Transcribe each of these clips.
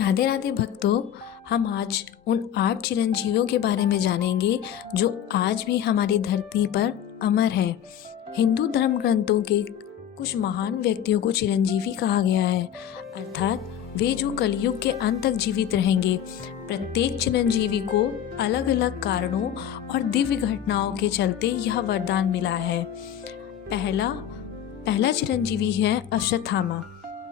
राधे राधे भक्तों, हम आज उन 8 चिरंजीवियों के बारे में जानेंगे जो आज भी हमारी धरती पर अमर हैं। हिंदू धर्म ग्रंथों के कुछ महान व्यक्तियों को चिरंजीवी कहा गया है, अर्थात वे जो कलयुग के अंत तक जीवित रहेंगे। प्रत्येक चिरंजीवी को अलग अलग कारणों और दिव्य घटनाओं के चलते यह वरदान मिला है। पहला चिरंजीवी है अश्वत्थामा,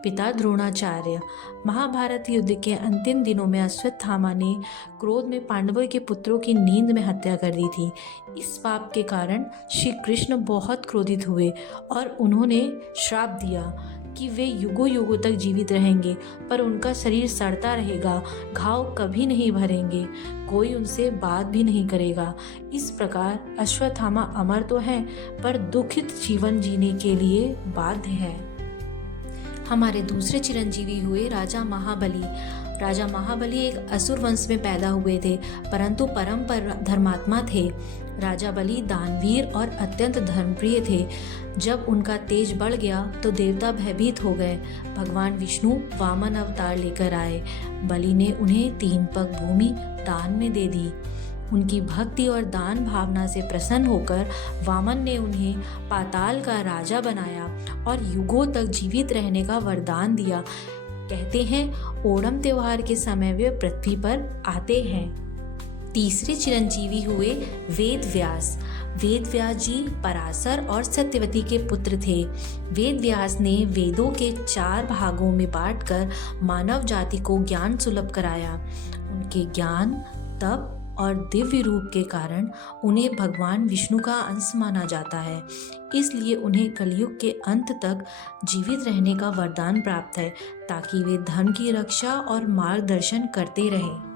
पिता द्रोणाचार्य। महाभारत युद्ध के अंतिम दिनों में अश्वत्थामा ने क्रोध में पांडवों के पुत्रों की नींद में हत्या कर दी थी। इस पाप के कारण श्री कृष्ण बहुत क्रोधित हुए और उन्होंने श्राप दिया कि वे युगों युगों तक जीवित रहेंगे, पर उनका शरीर सड़ता रहेगा, घाव कभी नहीं भरेंगे, कोई उनसे बात भी नहीं करेगा। इस प्रकार अश्वत्थामा अमर तो हैं, पर दुखित जीवन जीने के लिए बाध्य है। हमारे दूसरे चिरंजीवी हुए राजा महाबली। राजा महाबली एक असुर वंश में पैदा हुए थे, परंतु परम धर्मात्मा थे। राजा बलि दानवीर और अत्यंत धर्मप्रिय थे। जब उनका तेज बढ़ गया तो देवता भयभीत हो गए। भगवान विष्णु वामन अवतार लेकर आए। बलि ने उन्हें 3 पग भूमि दान में दे दी। उनकी भक्ति और दान भावना से प्रसन्न होकर वामन ने उन्हें पाताल का राजा बनाया और युगों तक जीवित रहने का वरदान दिया। कहते हैं ओणम त्योहार के समय वे पृथ्वी पर आते हैं। तीसरे चिरंजीवी हुए वेद व्यास। वेद व्यास जी पराशर और सत्यवती के पुत्र थे। वेद व्यास ने वेदों के 4 भागों में बांटकर मानव जाति को ज्ञान सुलभ कराया। उनके ज्ञान, तप और दिव्य रूप के कारण उन्हें भगवान विष्णु का अंश माना जाता है। इसलिए उन्हें कलयुग के अंत तक जीवित रहने का वरदान प्राप्त है, ताकि वे धर्म की रक्षा और मार्गदर्शन करते रहें।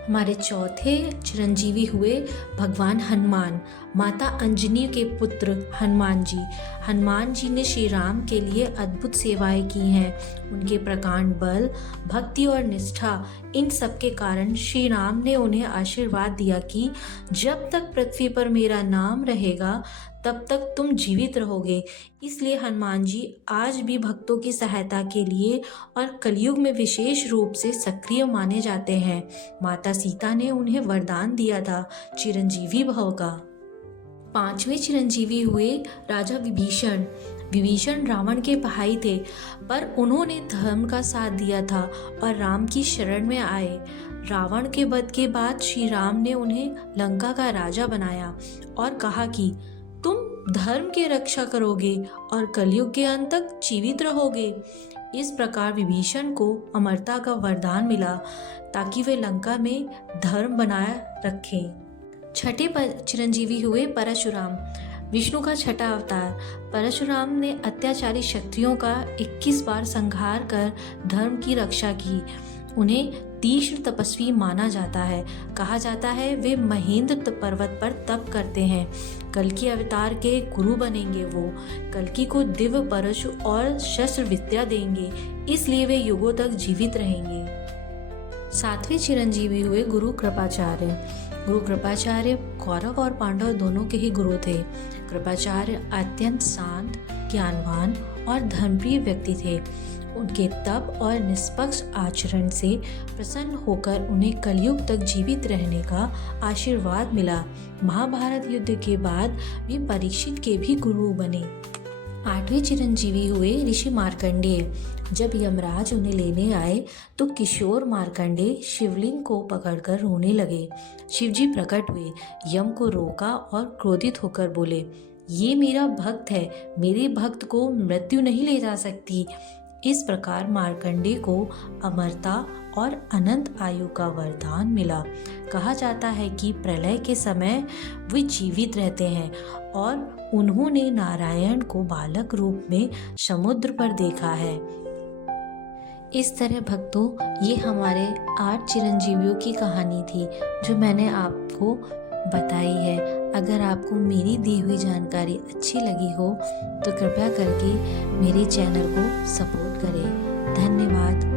हमारे चौथे चिरंजीवी हुए भगवान हनुमान। माता अंजनी के पुत्र हनुमान जी। हनुमान जी ने श्री राम के लिए अद्भुत सेवाएं की हैं। उनके प्रकांड बल, भक्ति और निष्ठा, इन सब के कारण श्री राम ने उन्हें आशीर्वाद दिया कि जब तक पृथ्वी पर मेरा नाम रहेगा तब तक तुम जीवित रहोगे। इसलिए हनुमान जी आज भी भक्तों की सहायता के लिए और कलयुग में विशेष रूप से सक्रिय माने जाते हैं। माता सीता ने उन्हें वरदान दिया था चिरंजीवी भव का। 5वें चिरंजीवी हुए राजा विभीषण। विभीषण रावण के भाई थे, पर उन्होंने धर्म का साथ दिया था और राम की शरण में आए। रावण के वध के बाद श्री राम ने उन्हें लंका का राजा बनाया और कहा कि तुम धर्म की रक्षा करोगे और कलयुग के अंत तक जीवित रहोगे। इस प्रकार विभीषण को अमरता का वरदान मिला, ताकि वे लंका में धर्म बनाए रखें। छठे चिरंजीवी हुए परशुराम। विष्णु का छठा अवतार। परशुराम ने अत्याचारी शक्तियों का 21 बार संहार कर धर्म की रक्षा की। उन्हें तीक्ष्ण तपस्वी माना जाता है। कहा जाता है वे महेंद्र पर्वत पर तप करते हैं। कल्कि अवतार के गुरु बनेंगे वो। कल्कि को दिव्य परशु और शस्त्र विद्या देंगे, इसलिए वे युगों तक जीवित रहेंगे। 7वें चिरंजीवी हुए गुरु कृपाचार्य। गुरु कृपाचार्य कौरव और पांडव दोनों के ही गुरु थे। कृपाचार्य अत्यंत शांत, ज्ञानवान और धर्मप्रिय व्यक्ति थे। उनके तप और निष्पक्ष आचरण से प्रसन्न होकर उन्हें कलयुग तक जीवित रहने का आशीर्वाद मिला। महाभारत युद्ध के बाद वे परीक्षित के भी गुरु बने। 8वें चिरंजीवी हुए ऋषि मार्कंडेय। जब यमराज उन्हें लेने आए तो किशोर मार्कंडेय शिवलिंग को पकड़कर रोने लगे। शिवजी प्रकट हुए, यम को रोका और क्रोधित होकर बोले, ये मेरा भक्त है, मेरे भक्त को मृत्यु नहीं ले जा सकती। इस प्रकार मार्कंडेय को अमरता और अनंत आयु का वरदान मिला। कहा जाता है कि प्रलय के समय वे जीवित रहते हैं और उन्होंने नारायण को बालक रूप में समुद्र पर देखा है। इस तरह भक्तों, ये हमारे 8 चिरंजीवियों की कहानी थी जो मैंने आपको बताई है। अगर आपको मेरी दी हुई जानकारी अच्छी लगी हो तो कृपया करके मेरे चैनल को सपोर्ट करें। धन्यवाद।